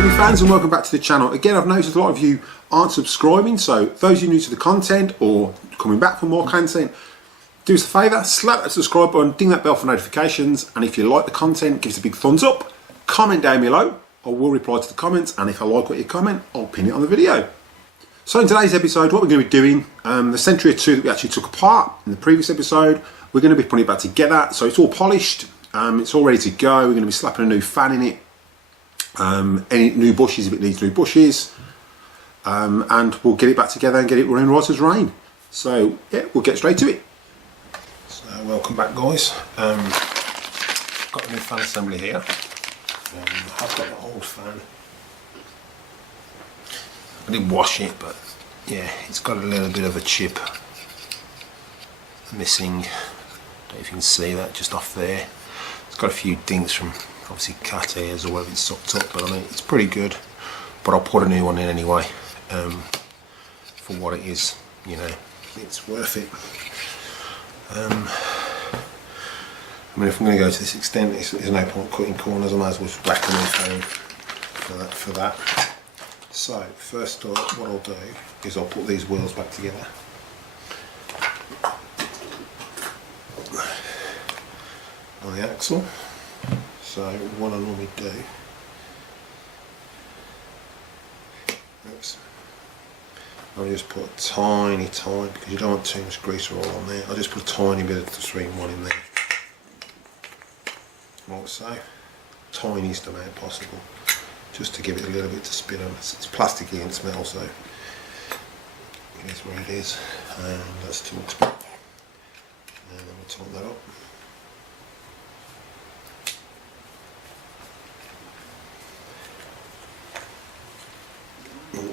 Kirby fans, and welcome back to the channel. Again, I've noticed a lot of you aren't subscribing, so those of you new to the content or coming back for more content, do us a favour, slap that subscribe button, ding that bell for notifications, and if you like the content, give us a big thumbs up, comment down below, I will reply to the comments, and if I like what you comment, I'll pin it on the video. So in today's episode, what we're going to be doing, the Centria 2 that we actually took apart in the previous episode, we're going to be putting it back together, so it's all polished, it's all ready to go. We're going to be slapping a new fan in it, any new bushes if it needs new bushes, and we'll get it back together and get it running right as rain. So yeah, we'll get straight to it. So welcome back, guys. Got the new fan assembly here. I've got the old fan. I did wash it, but yeah, it's got a little bit of a chip missing. I don't know if you can see that just off there. It's got a few dinks from obviously cat ears or whatever it's sucked up, but I mean it's pretty good. But I'll put a new one in anyway, for what it is. You know, it's worth it. I mean, if I'm going to go to this extent, there's no point cutting corners. I might as well just whack a new phone for that. So first off, what I'll do is I'll put these wheels back together. On the axle. So what I normally do, I'll just put a tiny, because you don't want too much grease roll on there, I'll just put a tiny bit of the 3-in-1 in there. Like so, tiniest amount possible, just to give it a little bit to spin on. It's plasticky and smells, so it is what it is, and that's too much. And then we'll tighten that up.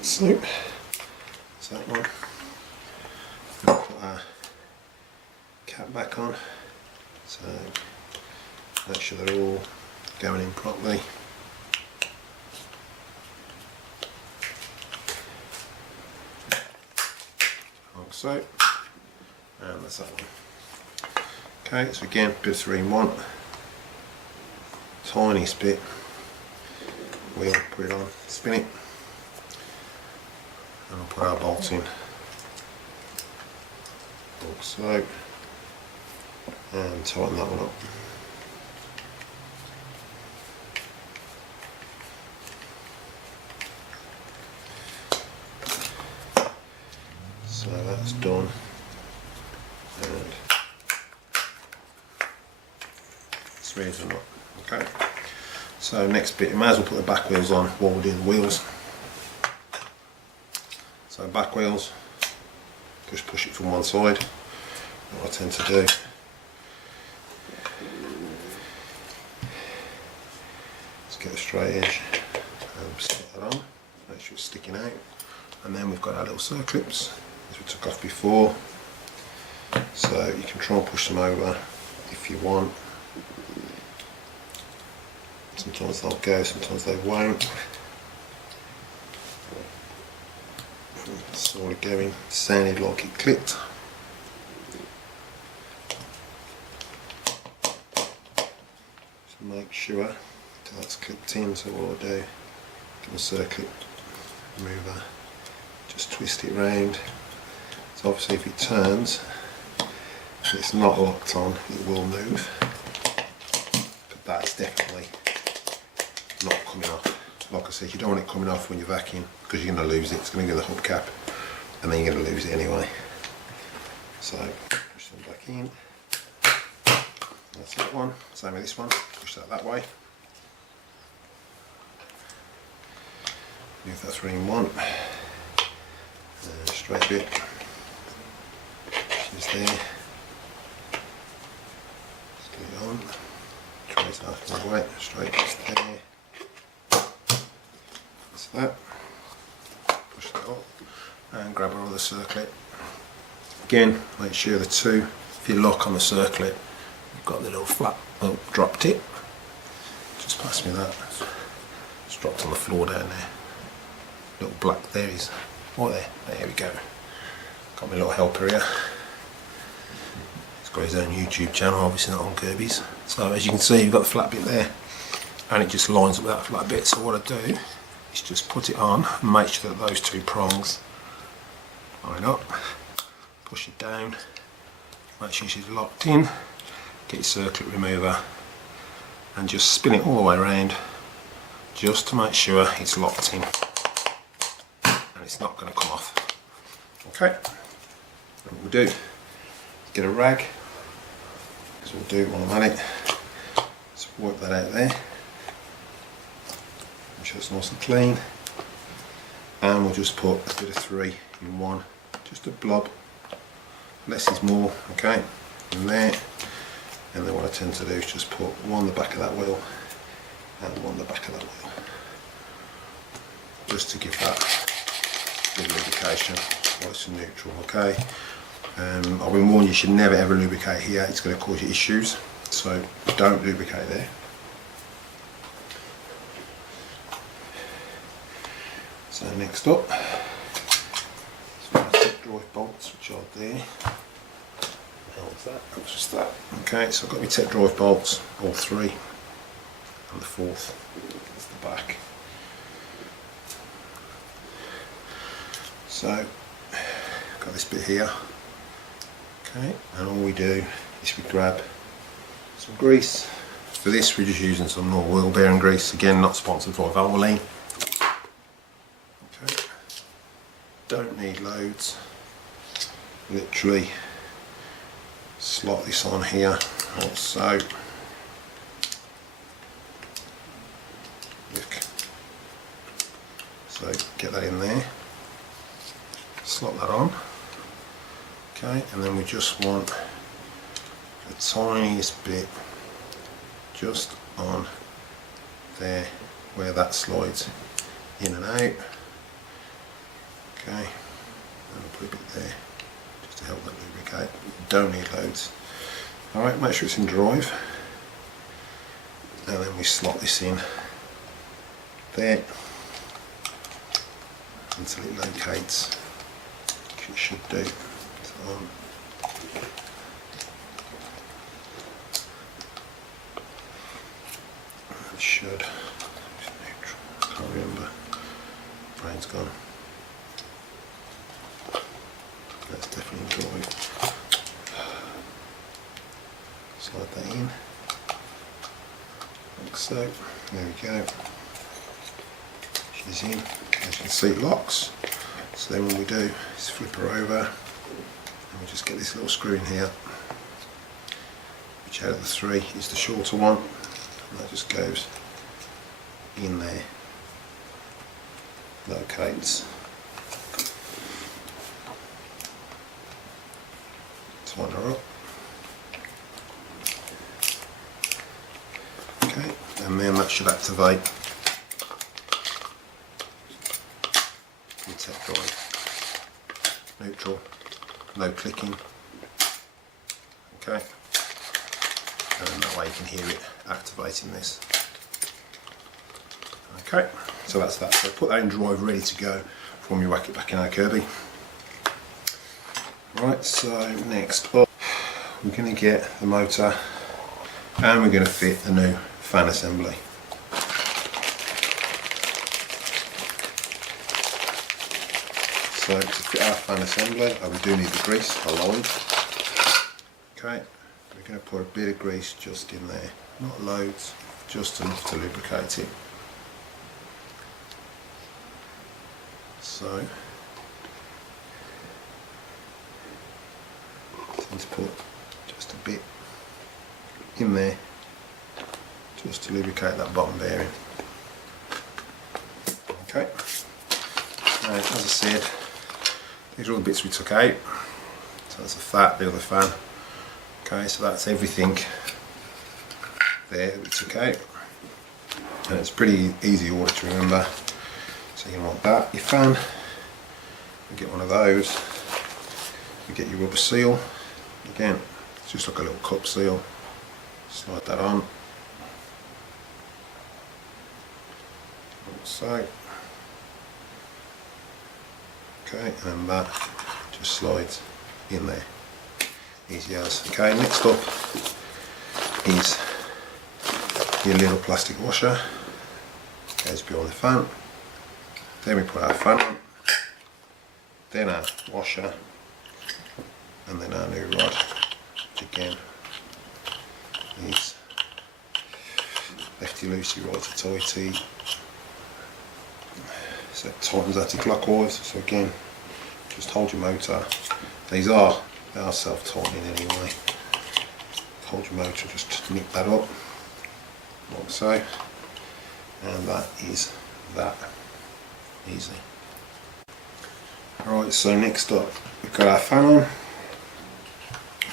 So that's that one. We'll put our cap back on, so make sure they're all going in properly. Like so, and that's that one. Okay, so again, bit of 3-in-1, tiny bit, wheel, put it on, spin it. And I'll put our bolts in, like so, and tighten that one up. So that's done, and threes them up. Okay. So next bit, you might as well put the back wheels on while we're doing the wheels. So back wheels, just push it from one side. What I tend to do is get a straight edge and stick that on, make sure it's sticking out. And then we've got our little circlips, as we took off before. So you can try and push them over if you want. Sometimes they'll go, sometimes they won't. Saw it going, sounded like it clicked. So make sure that that's clicked in. So what I'll do, give a circuit mover, just twist it round. So obviously if it turns, if it's not locked on, it will move. But that's definitely not coming off. Like I said, you don't want it coming off when you're vacuuming, because you're going to lose it. It's going to go to the hubcap, and then you're going to lose it anyway. So push them back in. That's that one. Same with this one. Push that way. Move that 3-in-1. Straight bit. Just there. Just get it on. Trace after the way. Straight just there. That, push that up and grab our other circlet. Again, make sure the two, if you look on the circlet, you've got the little flat, drop tip. Just pass me that. It's dropped on the floor down there. Little black there is. Oh, there we go. Got my little helper here. He's got his own YouTube channel, obviously not on Kirby's. So as you can see, you've got the flat bit there, and it just lines up that flat bit. So what I do is just put it on and make sure that those two prongs line up. Push it down, make sure she's locked in, get your circuit remover and just spin it all the way around just to make sure it's locked in and it's not going to come off. Okay, what we'll do is get a rag, so we'll do it while I'm at it. Let's wipe that out there, make sure it's nice and clean, and we'll just put a bit of 3 in one, just a blob, less is more, okay, in there. And then what I tend to do is just put one on the back of that wheel and one on the back of that wheel, just to give that good lubrication while it's in neutral, okay. I've been warned you should never ever lubricate here, it's going to cause you issues, so don't lubricate there. So next up, drive bolts, which are there. What's that? That's just that. Okay, so I've got my tech drive bolts, all 3, and the 4th is the back. So, got this bit here. Okay, and all we do is we grab some grease. For this, we're just using some normal wheel bearing grease. Again, not sponsored by Valvoline. Okay, don't need loads. Literally slot this on here also. Look. So get that in there, slot that on, okay, and then we just want the tiniest bit just on there where that slides in and out, okay, and we'll put a bit there to help that lubricate. Don't need loads. Alright, make sure it's in drive, and then we slot this in there until it locates, which it should do. So, it should. I can't remember. Brain's gone. That's definitely drive. Slide that in, like so. There we go. She's in. As you can see, it locks. So then what we do is flip her over, and we just get this little screw in here, which out of the 3 is the shorter one, and that just goes in there, locates. Tighten her up. Okay, and then that should activate the tech drive. Neutral, no clicking. Okay, and then that way you can hear it activating this. Okay, so that's that. So put that in drive ready to go for when you whack it back in our Kirby. Right, so next up we're going to get the motor and we're going to fit the new fan assembly. So to fit our fan assembly, we do need the grease aligned. Okay, we're going to put a bit of grease just in there, not loads, just enough to lubricate it. So tend to put just a bit in there just to lubricate that bottom bearing. Okay, now as I said, these are all the bits we took out. So that's the fat, the other fan. Okay, so that's everything there that we took out, and it's pretty easy order to remember. So you want that, your fan, you get one of those, you get your rubber seal. Again, it's just like a little cup seal. Slide that on. So, okay, and that just slides in there. Easy as. Okay, next up is your little plastic washer. Goes behind the fan. Then we put our fan on, then our washer, and then our new rod, which again is lefty loosey, righty tighty. So it tightens anti-clockwise. So again, just hold your motor. They are self-tightening anyway. Hold your motor, just nip that up, like so, and that is that. Easy. Alright, so next up we've got our fan on.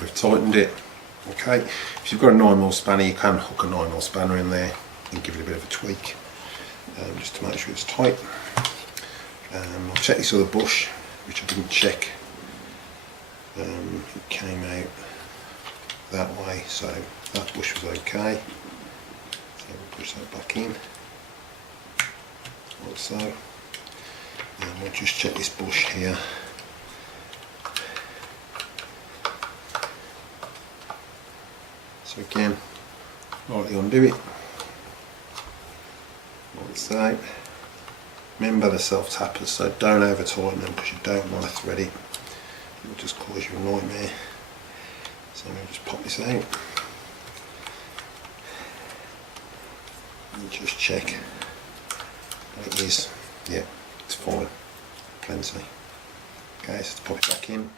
We've tightened it. Okay, if you've got a 9mm spanner, you can hook a 9mm spanner in there and give it a bit of a tweak, just to make sure it's tight. I'll check this other bush, which I didn't check. It came out that way, so that bush was okay. So we'll push that back in, like so. And we'll just check this bush here. So again, lightly undo it, like so. Remember the self-tappers, so don't over tighten them because you don't want to thread it. It will just cause you a nightmare. So we'll just pop this out and just check what it is. Yeah, it's fine, plenty. Okay, so to pop it back in,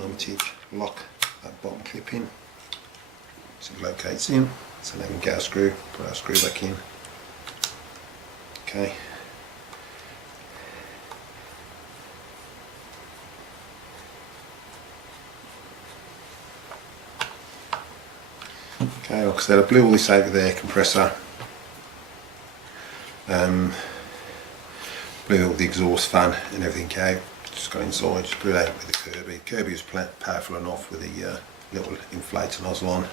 armitage, lock that bottom clip in so it locates in. So then we can get our screw, put our screw back in. Okay. Okay, like I said, I blew all this out with the air compressor. Blew all the exhaust fan and everything out. Just got inside, just blew it out with the Kirby. Kirby was powerful enough with the little inflator nozzle on.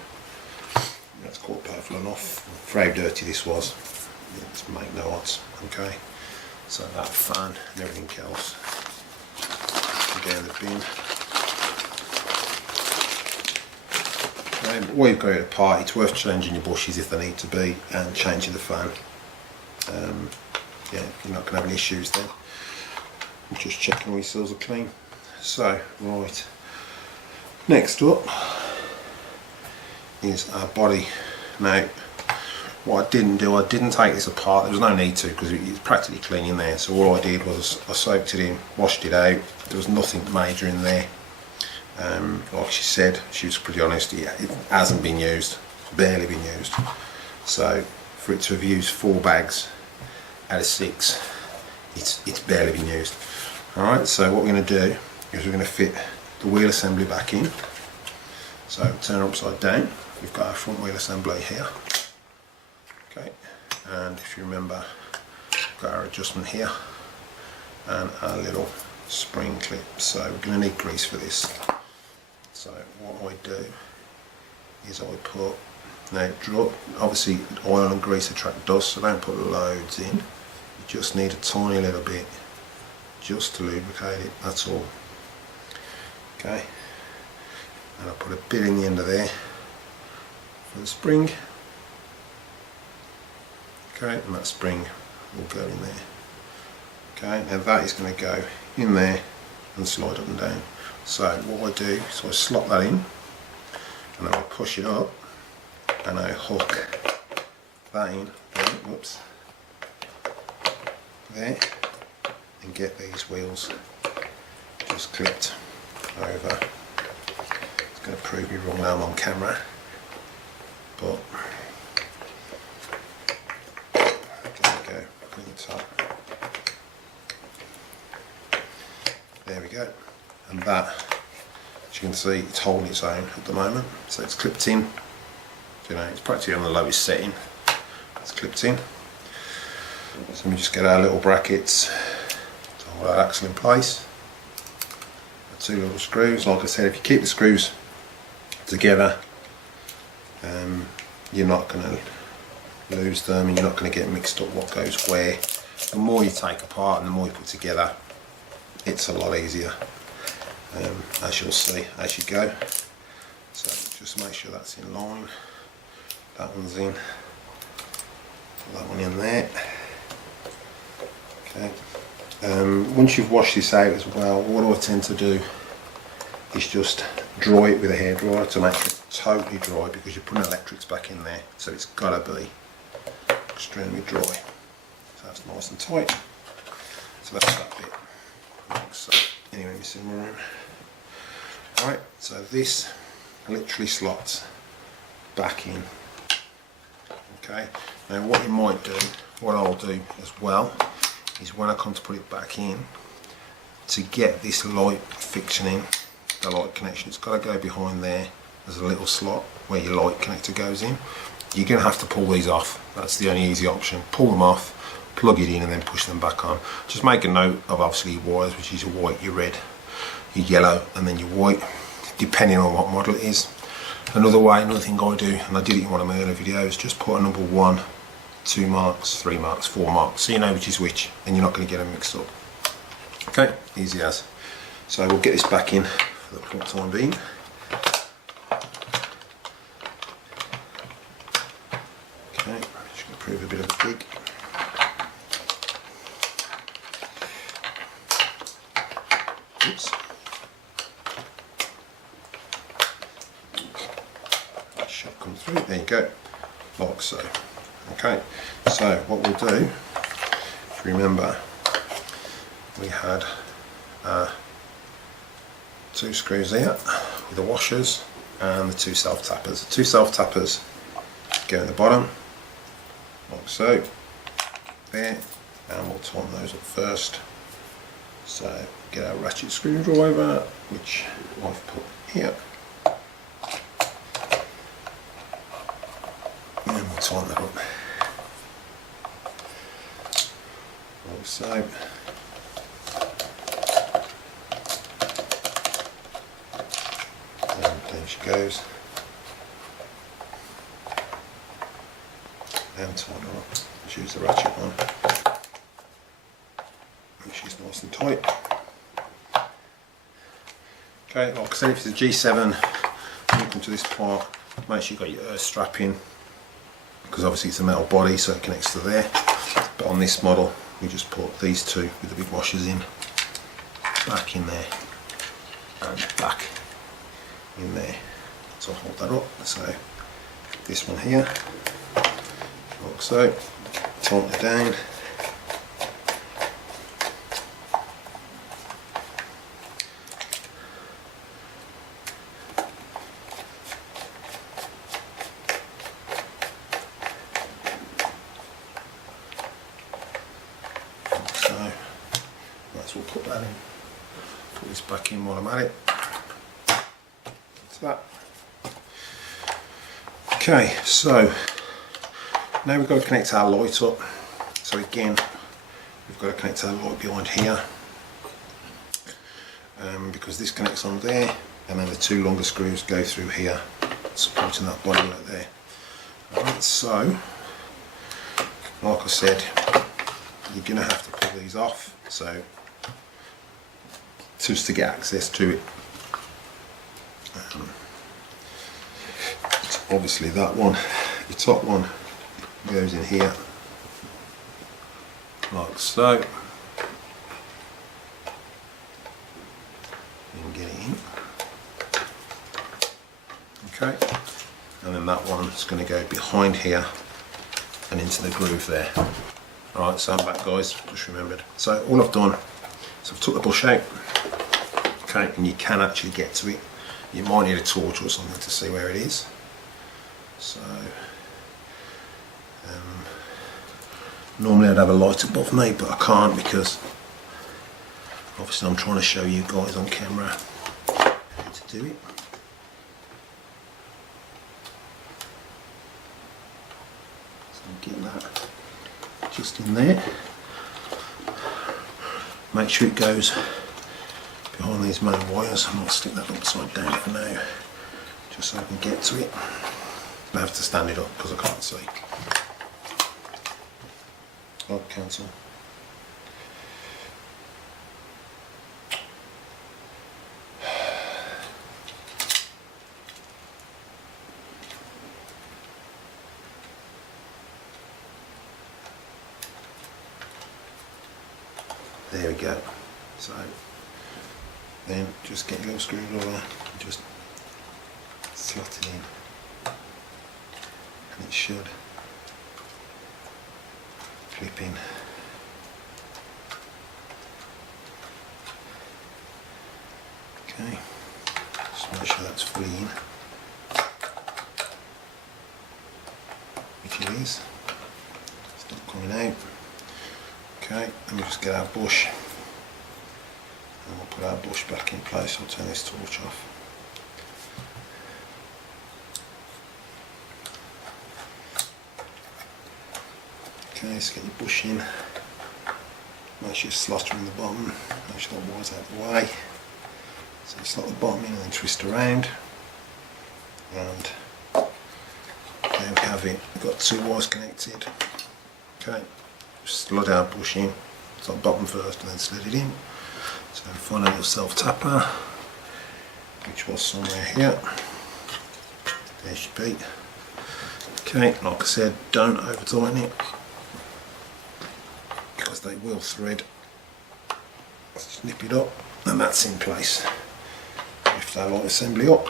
That's quite powerful enough. For how dirty this was, let's make no odds. Okay, so that fan and everything else down the bin. While you've got it apart, it's worth changing your bushes if they need to be, and changing the fan. Yeah, you're not going to have any issues then. I'm just checking all your seals are clean. So, right, next up is our body. Now, what I didn't do, I didn't take this apart. There was no need to because it's practically clean in there. So all I did was I soaked it in, washed it out. There was nothing major in there. Like she said, she was pretty honest, it hasn't been used, barely been used. So for it to have used 4 bags out of 6, it's barely been used. Alright, so what we're going to do is we're going to fit the wheel assembly back in. So turn her upside down, we've got our front wheel assembly here. Okay, and if you remember, we've got our adjustment here and our little spring clip. So we're going to need grease for this. So what I do is I put, now obviously oil and grease attract dust, so don't put loads in. You just need a tiny little bit just to lubricate it, that's all. Okay, and I put a bit in the end of there for the spring. Okay, and that spring will go in there. Okay, now that is going to go in there and slide up and down. So what I do is I slot that in, and then I push it up, and I hook that in, whoops, there, and get these wheels just clipped over. It's going to prove me wrong now I'm on camera, but there we go, put the top. There we go. And that, as you can see, it's holding its own at the moment. So it's clipped in. You know, it's practically on the lowest setting. It's clipped in. So we just get our little brackets to hold our axle in place. 2 little screws. Like I said, if you keep the screws together, you're not going to lose them, and you're not going to get mixed up what goes where. The more you take apart and the more you put together, it's a lot easier. As you'll see as you go. So just make sure that's in line. That one's in. Put that one in there. Okay. Once you've washed this out as well, what I tend to do is just dry it with a hairdryer to make it totally dry, because you're putting electrics back in there, so it's got to be extremely dry. So that's nice and tight. So that's that bit. So anyway, let me see more room. Alright, so this literally slots back in. Okay, now what you might do, what I'll do as well, is when I come to put it back in, to get this light fixing in, the light connection, it's got to go behind there. There's a little slot where your light connector goes in. You're going to have to pull these off. That's the only easy option. Pull them off, plug it in, and then push them back on. Just make a note of obviously your wires, which is your white, your red, your yellow, and then your white, depending on what model it is. Another thing I do, and I did it in one of my earlier videos, just put a number 1, 2 marks, 3 marks, 4 marks, so you know which is which, and you're not going to get them mixed up. Okay, easy as. So we'll get this back in for the time being. Okay, just going to prove a bit of a dig. Oops. That should come through. There you go, like so. Okay, so what we'll do, if you remember, we had 2 screws here with the washers and the 2 self tappers. The 2 self tappers go in the bottom, like so, there, and we'll tighten those up first. So get our ratchet screwdriver, which I've put here, and we'll tighten that up, like so. And there she goes, and tighten her up. Let's use the ratchet one. She's nice and tight. Okay, like I said, if it's a G7, when you come to this part, make sure you've got your strap in, because obviously it's a metal body, so it connects to there. But on this model, we just put these 2 with the big washers in, back in there, and back in there to hold that up. So this one here, like so, tighten it down. We'll put that in, put this back in while I'm at it. That's that. Okay, so now we've got to connect our light up. So again, we've got to connect our light behind here, because this connects on there, and then the 2 longer screws go through here, supporting that body right there. Alright, so like I said, you're going to have to pull these off, so just to get access to it. It's obviously that one, the top one goes in here, like so. You can get it in. Okay, and then that one is going to go behind here and into the groove there. Alright, so I'm back, guys, just remembered. So all I've done is I've took the bush out, okay, and you can actually get to it. You might need a torch or something to see where it is. So normally I'd have a light above me, but I can't, because obviously I'm trying to show you guys on camera how to do it. So get that just in there. Make sure it goes behind these main wires. I might stick that upside down for now, just so I can get to it. I have to stand it up because I can't see. Oh, cancel. There we go. So then just get your little screwdriver and just slot it in, and it should clip in. Okay, just make sure that's fully in, which it is. It's not coming out. Okay, let me just get our bush, and we'll put our bush back in place. I'll turn this torch off. Okay, so get your bush in. Make sure you slot her in the bottom. Make sure that wire's out of the way. So you slot the bottom in and then twist around, and there we have it. We've got two wires connected. Okay, just slot our bush in, so bottom first and then slid it in. So find a little self tapper, which was somewhere here. There should be. Okay, like I said, don't over tighten it because they will thread. Let's just nip it up, and that's in place. Lift our light assembly up.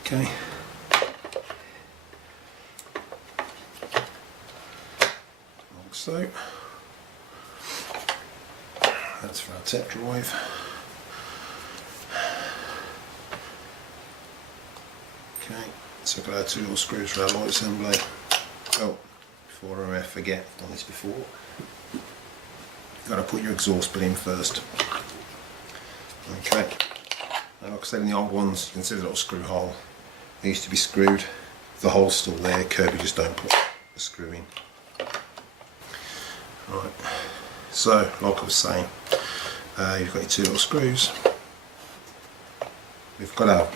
Okay. Like so. That's for our tech drive. Okay, so I've got our two little screws for our light assembly. Oh, before I forget, I've done this before. You've got to put your exhaust bit in first. Okay. Now, like I said in the old ones, you can see the little screw hole. They used to be screwed. The hole's still there. Kirby just don't put the screw in. Right. So, like I was saying, you've got your two little screws. We've got our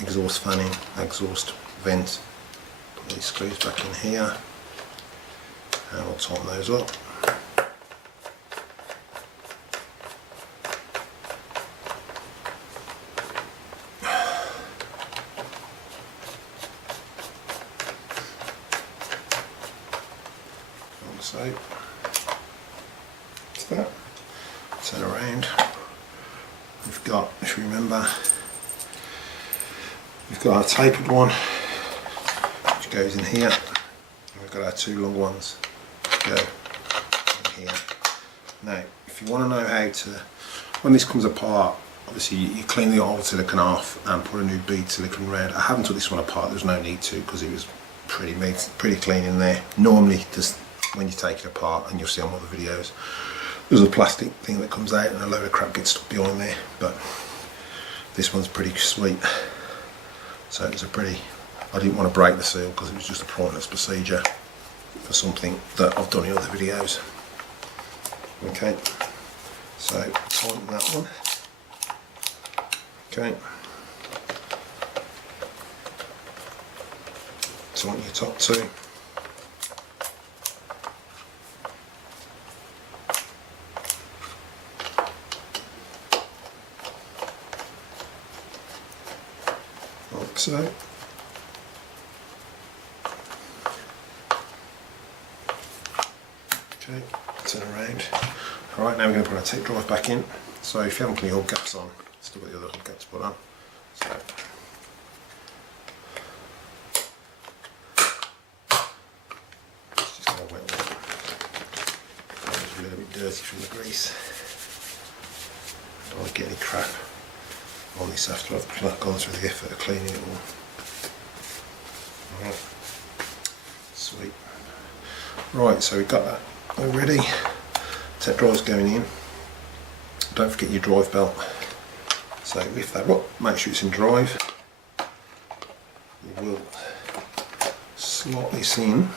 exhaust fan in, exhaust vent. Put these screws back in here, and we'll tighten those up. So, that's that. Turn around. We've got, if you remember, we've got our tapered one, which goes in here, and we've got our two long ones, which go in here. Now, if you want to know how to, when this comes apart, obviously you clean the old silicone off and put a new bead silicone red. I haven't took this one apart, there's no need to, because it was pretty clean in there. Normally, just when you take it apart, and you'll see on other videos, there's a plastic thing that comes out and a load of crap gets stuck behind there, but this one's pretty sweet. So it was a pretty, I didn't want to break the seal because it was just a pointless procedure for something that I've done in other videos. Okay, so tighten that one. Okay, tighten your top two. Like so. Okay, turn around. Alright, now we're going to put our tape drive back in. So if you haven't put your hubcaps on, still got the other hubcaps put on. So it's just going to wet one. It's a little bit dirty from the grease. I don't want to get any crap on this after I've gone through the effort of cleaning it all. Alright, sweet. Right, so we've got that all ready. Tech drive's going in. Don't forget your drive belt. So lift that up, make sure it's in drive. You will slot this in.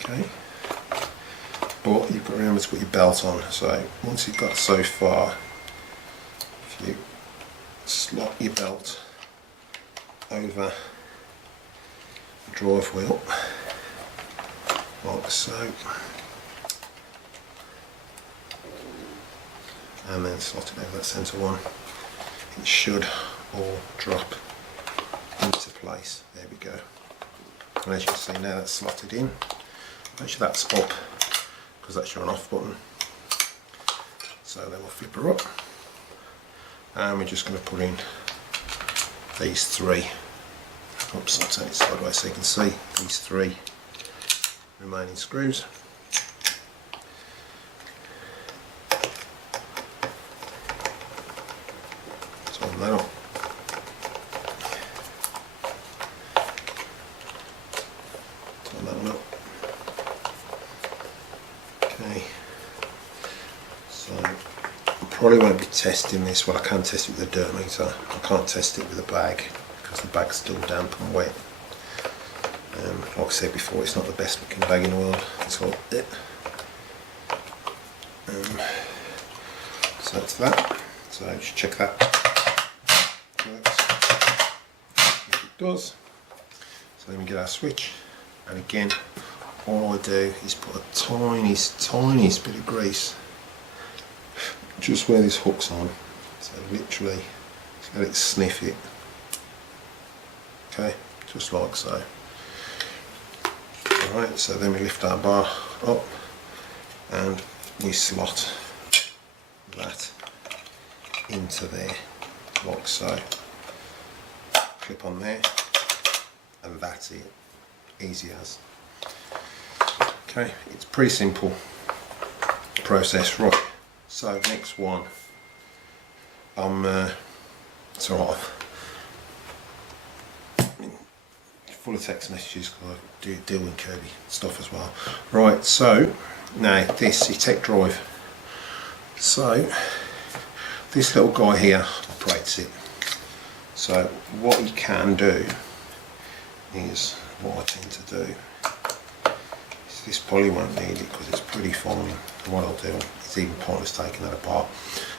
Okay. But you've got to remember to put your belt on. So once you've got so far, if you slot your belt over the drive wheel, like so, and then slot it over that centre one, it should all drop into place. There we go. And as you can see now, that's slotted in. Make sure that's up, because that's your on off button. So then we'll flip her up, and we're just going to put in these 3. Oops, I'll turn it sideways so you can see these 3 remaining screws. Tighten that up. Tighten that one up. Okay. So I probably won't be testing this. Well, I can test it with a dirt meter. I can't test it with a bag because the bag's still damp and wet. Like I said before, it's not the best looking bag in the world. It's all it. So that's that. So just check that works. If it does. So then we get our switch, and again, all I do is put a tiniest bit of grease just where this hook's on. So literally, just let it sniff it. Okay, just like so. Alright, so then we lift our bar up and we slot that into there, like so. Clip on there, and that's it. Easy as. Okay, it's pretty simple process. Right, so next one, sort of full of text messages because I do deal with Kirby stuff as well. Right, so now this is tech drive. So this little guy here operates it. So what you can do is, what I tend to do is, this probably won't need it because it's pretty fine. And what I'll do is even pointless taking that apart.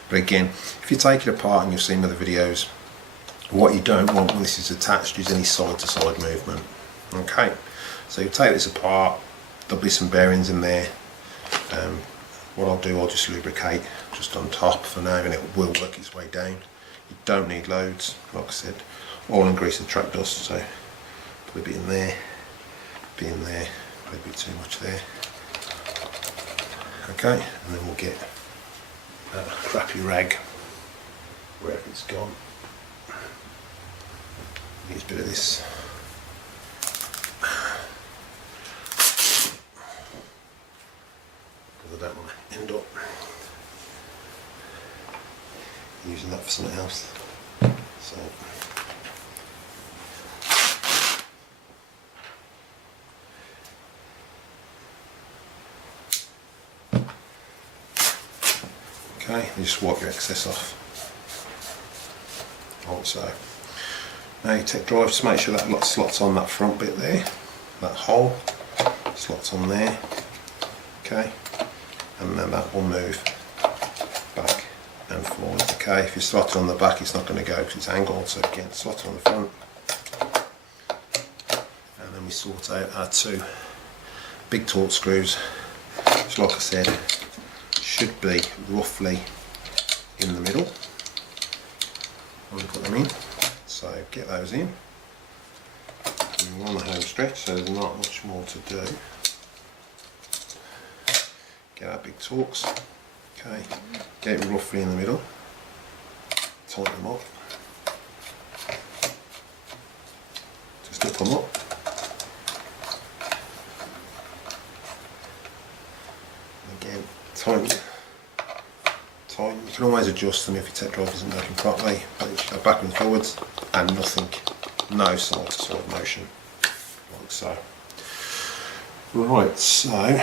But again, if you take it apart, and you've seen other videos, what you don't want when this is attached is any side to side movement. Okay, so you take this apart, there'll be some bearings in there. What I'll do, I'll just lubricate just on top for now, and it will work its way down. You don't need loads, like I said. Oil and grease and track dust, so put a bit in there, a bit in there, a bit too much there. Okay, and then we'll get a crappy rag wherever it's gone. Use a bit of this. Because I don't want to end up using that for something else. So okay, you just wipe your excess off. Also, now you take drive, just make sure that lot slots on that front bit there, that hole slots on there, okay, and then that will move back and forward. Okay, if you slot it on the back, it's not going to go because it's angled, so again, slot it on the front, and then we sort out our 2 big torque screws, which, like I said, should be roughly in the middle when we put them in. So get those in. We're on the home stretch, so there's not much more to do. Get our big torques. Okay, get it roughly in the middle. Tighten them up. Just lift them up. Again, tighten. You can always adjust them if your tech drive isn't working properly, but you should go back and forwards and nothing, no side to side motion, like so. Right, so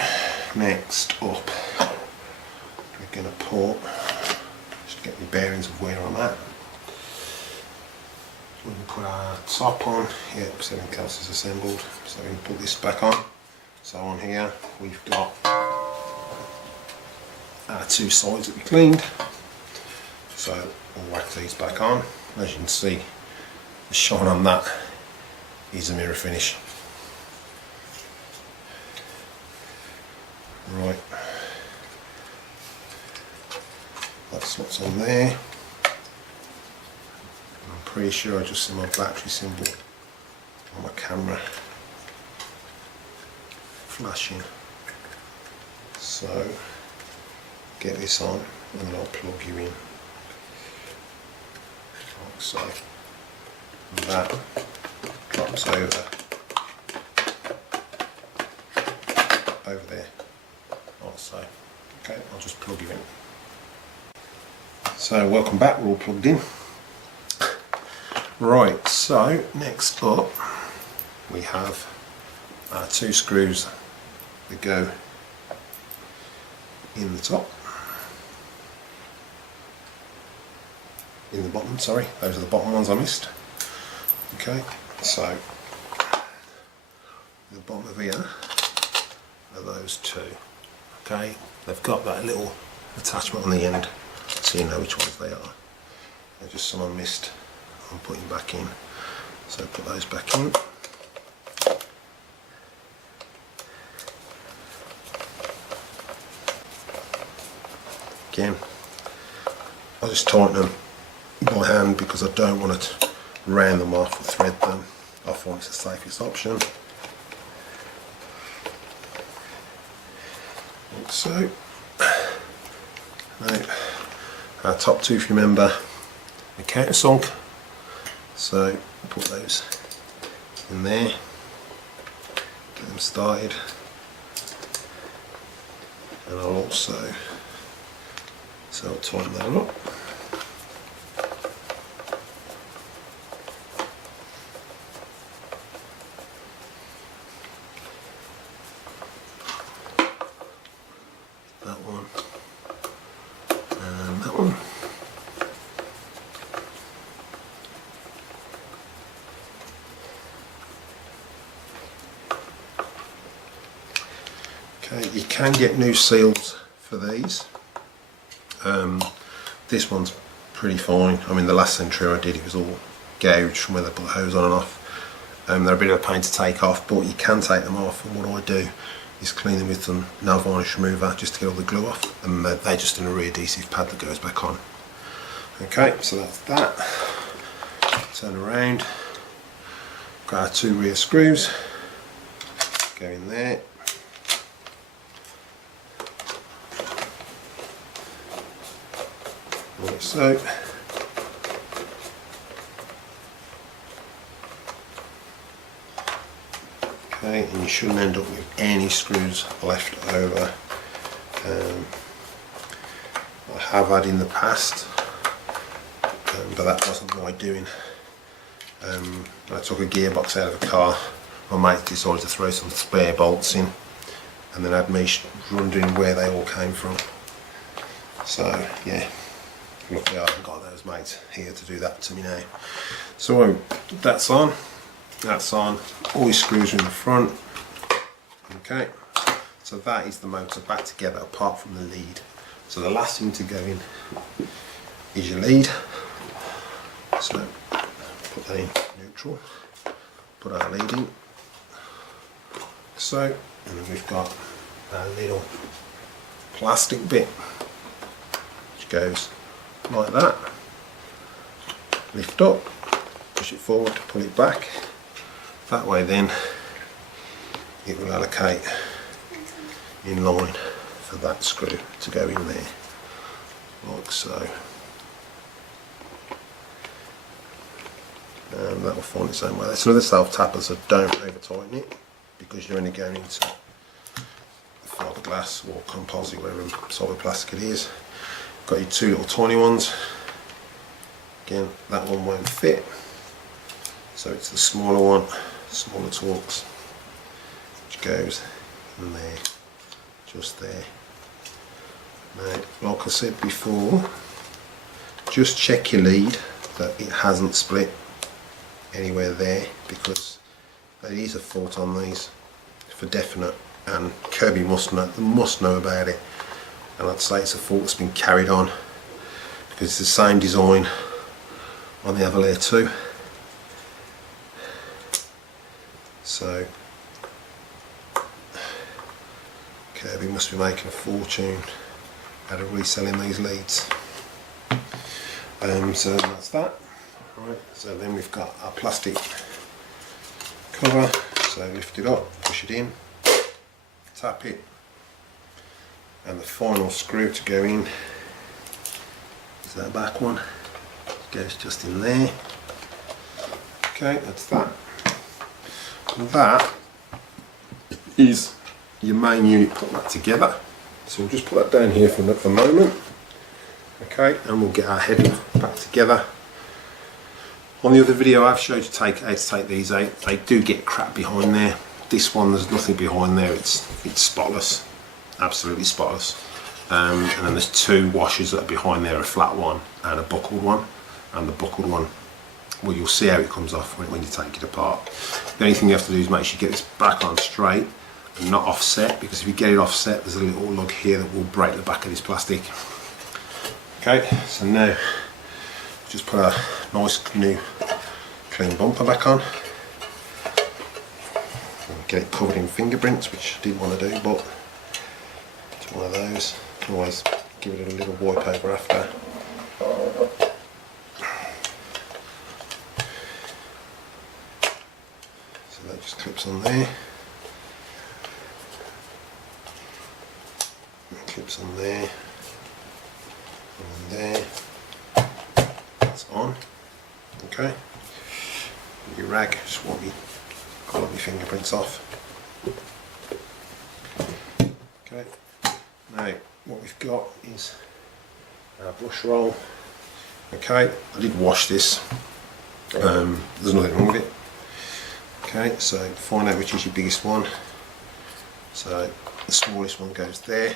next up we're going to put, just get the bearings of where I'm at. We can put our top on, yeah, because everything else is assembled, so we can put this back on. So on here we've got our 2 sides that we cleaned, so we'll whack these back on. As you can see, the shine on that is a mirror finish. Right, that's what's on there. I'm pretty sure I just see my battery symbol on my camera flashing, so get this on and then I'll plug you in like so. And that drops over there like so. Okay, I'll just plug you in. So welcome back, we're all plugged in. Right, so next up we have our 2 screws that go in the top, in the bottom, sorry, those are the bottom ones I missed. Okay, so the bottom of here are those 2. Okay, they've got that little attachment on the end so you know which ones they are. They're just some I missed, I'm putting back in, so put those back in. Again, I just tighten them by hand because I don't want to round them off or thread them. I find it's the safest option. Like so. Now, our top 2, if you remember, are countersunk. So put those in there, get them started, and I'll also tighten that up. That one and that one. Okay, you can get new seals for these. This one's pretty fine. I mean, the last Sentria I did, it was all gouged from where they put the hose on and off. They're a bit of a pain to take off, but you can take them off, and what I do is clean them with some nail varnish remover just to get all the glue off, and they're just in a re-adhesive pad that goes back on. Okay, so that's that. Turn around, got our 2 rear screws, go in there. Like so. Okay, and you shouldn't end up with any screws left over. I have had in the past, but that wasn't my doing. I took a gearbox out of a car. My mate decided to throw some spare bolts in, and then had me wondering where they all came from. So yeah. Luckily I haven't got those mates here to do that to me now. So that's on, all your screws are in the front. Okay, so that is the motor back together apart from the lead. So the last thing to go in is your lead. So put that in neutral, put our lead in. So, and then we've got our little plastic bit which goes like that. Lift up, push it forward, pull it back. That way then it will allocate in line for that screw to go in there, like so. And that will find its own way. That's another self-tapper, so don't over tighten it because you're only going into fiberglass or composite, whatever solid plastic it is. Got your 2 little tiny ones. Again, that one won't fit, so it's the smaller one, smaller Torx, which goes in there, just there. Now, like I said before, just check your lead that it hasn't split anywhere there, because there is a fault on these for definite, and Kirby must know about it. And I'd say it's a fault that's been carried on because it's the same design on the other layer too. So Kirby must be making a fortune out of reselling these leads. So that's that. Right, so then we've got our plastic cover, so lift it up, push it in, tap it, and the final screw to go in So that back one goes just in there. Okay, that's that. And that is your main unit. Put that together. So we'll just put that down here for a moment. Okay, and we'll get our head back together. On the other video I've showed you how to take these out. They do get crap behind there. This one, there's nothing behind there. It's spotless, absolutely spotless. And then there's two washers that are behind there, a flat one and a buckled one. And the buckled one, well, you'll see how it comes off when you take it apart. The only thing you have to do is make sure you get this back on straight and not offset, because if you get it offset, there's a little lug here that will break the back of this plastic. Okay, so now just put a nice new clean bumper back on. Get it covered in fingerprints, which I didn't want to do, but it's one of those. You can always give it a little wipe over after. So that just clips on there. And clips on there. And there. That's on. Okay. Your rag, just wipe your fingerprints off. Okay, now what we've got is our brush roll. Okay, I did wash this, there's nothing wrong with it. Okay, so find out which is your biggest one. So the smallest one goes there,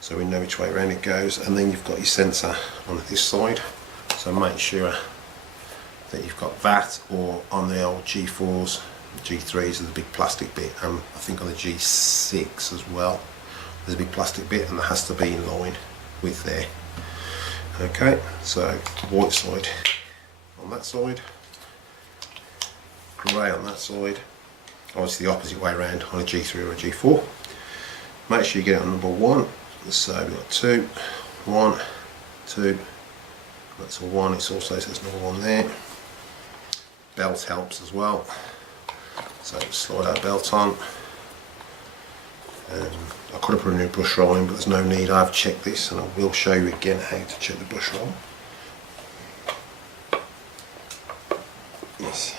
so we know which way around it goes, and then you've got your sensor on this side, so make sure that you've got that, or on the old G4s, G3s, are the big plastic bit, and I think on the G6 as well there's a big plastic bit, and that has to be in line with there. Okay, so white side on that side, grey on that side, obviously the opposite way around on a G3 or a G4. Make sure you get it on number 1, so we've got 2, 1, 2, that's a 1, it also says number 1 there. Belt helps as well, so slide our belt on. I could have put a new brush roll in, but there's no need. I've checked this, and I will show you again how to check the brush roll. Yes.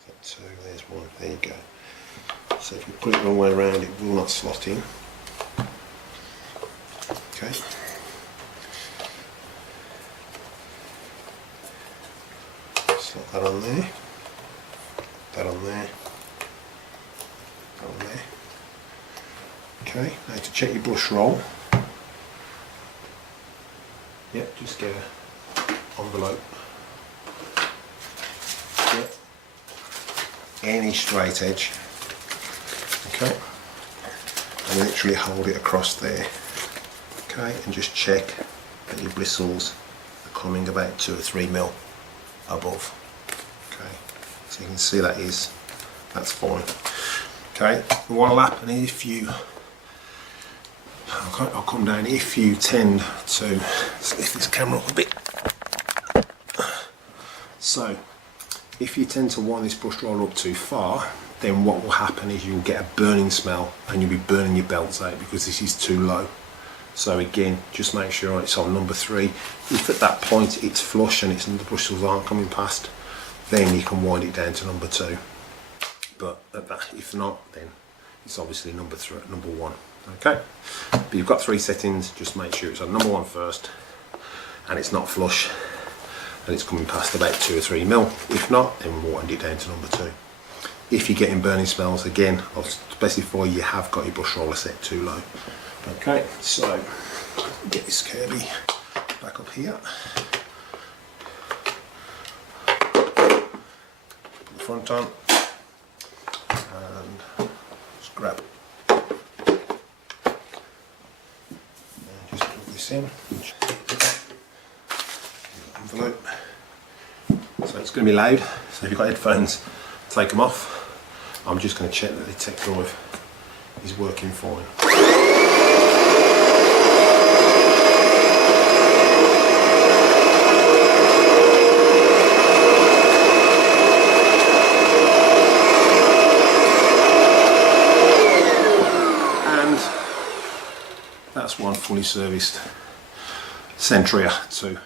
So 2, there's 1, there you go. So if you put it the wrong way around, it will not slot in. Okay. Slot that on there. That on there. That on there. Okay, now to check your brush roll. Yep, just get an envelope. Yep. Any straight edge. Okay, and literally hold it across there. Okay, and just check that your bristles are coming about 2 or 3 mil above. Okay, so you can see that's fine. Okay, and what will happen if you, I'll come down, if you tend to, let's lift this camera up a bit. So, if you tend to wind this brush roll up too far, then what will happen is you'll get a burning smell, and you'll be burning your belts out because this is too low. So again, just make sure it's on number 3. If at that point it's flush and the bristles aren't coming past, then you can wind it down to number 2. But if not, then it's obviously number 1. Okay, but you've got 3 settings. Just make sure it's on number 1 first, and it's not flush, and it's coming past about 2 or 3 mil. If not, then wind it down to number 2. If you're getting burning smells, again, I'll specify you have got your brush roller set too low. Okay, so get this Kirby back up here. Put the front on, and just grab. And just plug this in. Envelope. So it's going to be loud. So if you've got headphones, take them off. I'm just going to check that the tech drive is working fine. that's one fully serviced Sentria too.